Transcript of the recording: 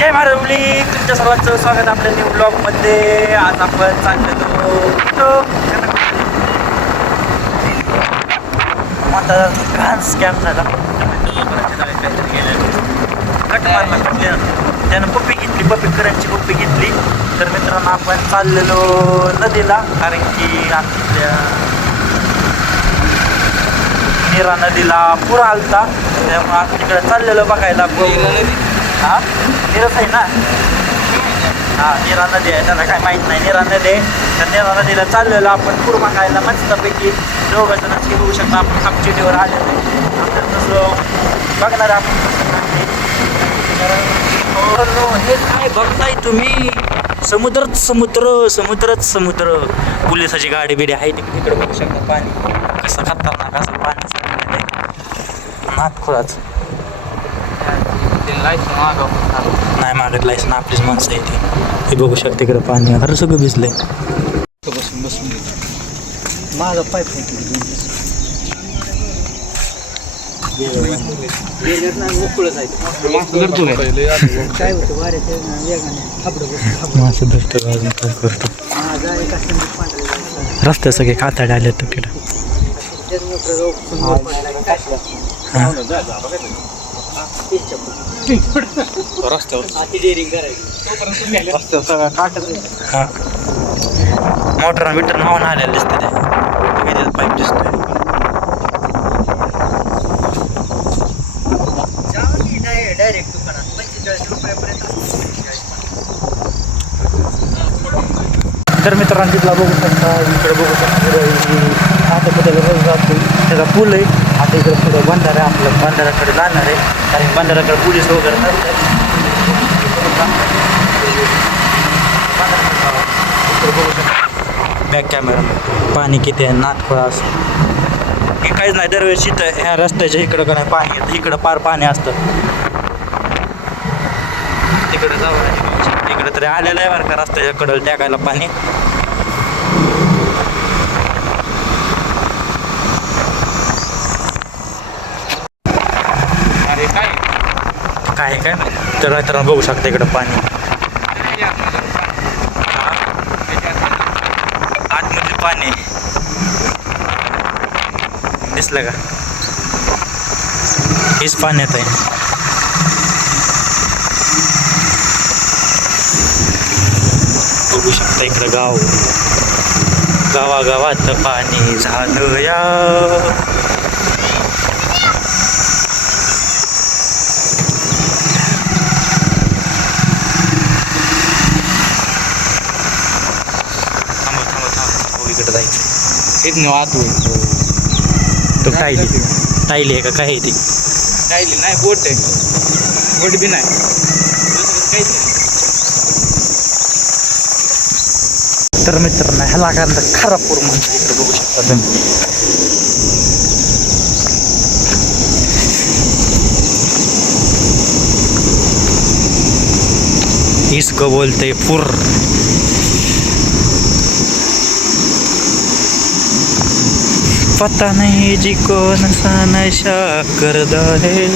जय मारवली तुमच्या सर्वांचं स्वागत आपल्या न्यू ब्लॉगमध्ये आज आपण चाललेलो आता घाण स्कॅम झाला. कट मारला कुठल्या त्यानं पप्पी घेतली पप्पी करंटची पप्पी घेतली. तर मित्रांनो आपण चाललेलो नदीला. कारण की आमच्या नीरा नदीला पूर आलता. त्यामुळे आपण तिकडे चाललेलो बघायला. हा? निरस आहे ना? हा निरा नदी आहे त्याला काय माहीत नाही. निरा नदी तर निरा नदीला आपण पूर खायला मस्तपैकी दोघं जण होऊ शकतो. आपण खापचिटीवर आलेलो आहे. तसं बघणार आपण हे काय बघताय तुम्ही? समुद्रच समुद्र समुद्रच समुद्र. पोलिसाची गाडी बिडी आहे तिकडे. तिकडे बघू शकता पाणी. कसं खतरनाक असं पाणी नात खोलाच नाही मागत लायसन आपलीच माणसं आहे ती. हे बघू शकते इकडे पाणी. हर सगळं भिजलंय. बसून बसून माझा पाईप मोकळच आहे काय होतं वाऱ्याच्या वेगाने थापडं बसून माझं दष्ट घालून काय करतो? माझा एक असं पांढरे रस्ते सगळे कातडे आले तिकडे. मोटर बिटर नावून आलेलं दिसतं ते विजेचा पाईप दिसतोय डायरेक्ट दुकानात पंचेचाळीस रुपयापर्यंत तर मित्रांनो तिथला बघू शकता इकडे बघू शकता आता कुठे बघू जातो. त्याचा पूल आहे. आता इकडे पुढे बंधारा आहे आपलं बंधाऱ्याकडे जाणार आहे. कारण बंदराकडे पोलीस वगैरे नसतात बॅक कॅमेरा पाणी किती आहे? नातखोळा असं. हे काहीच नाही. दरवेळेस इथं ह्या रस्त्याच्या इकडं कडे पाणी येतं. इकडं पार पाणी असतं. तिकडे जाऊ तिकडे तरी आलेलं आहे बरं का रस्त्याच्या कडल. टाकायला पाणी. अरे काय? काय काय? तर मित्रांनो बघू शकता इकडं पाणी. आतमध्ये पाणी. दिसलं का? हेच पाण्यात आहे बघू शकता इकडं गाव. गावागावात पाणी झालं या. जायचं एक वाहतो तो टायली. टायली आहे का? काय आहे ती? राहिली नाही बोट आहे. बोट बी नाही. दुसरं काहीच नाही. तर मित्रांनो ह्याला कारण खरापूर म्हणतात इकडे बघू शकता तुम्ही. इसको बोलते पुर. पता नहीं जी कौन सा नशा करदा है।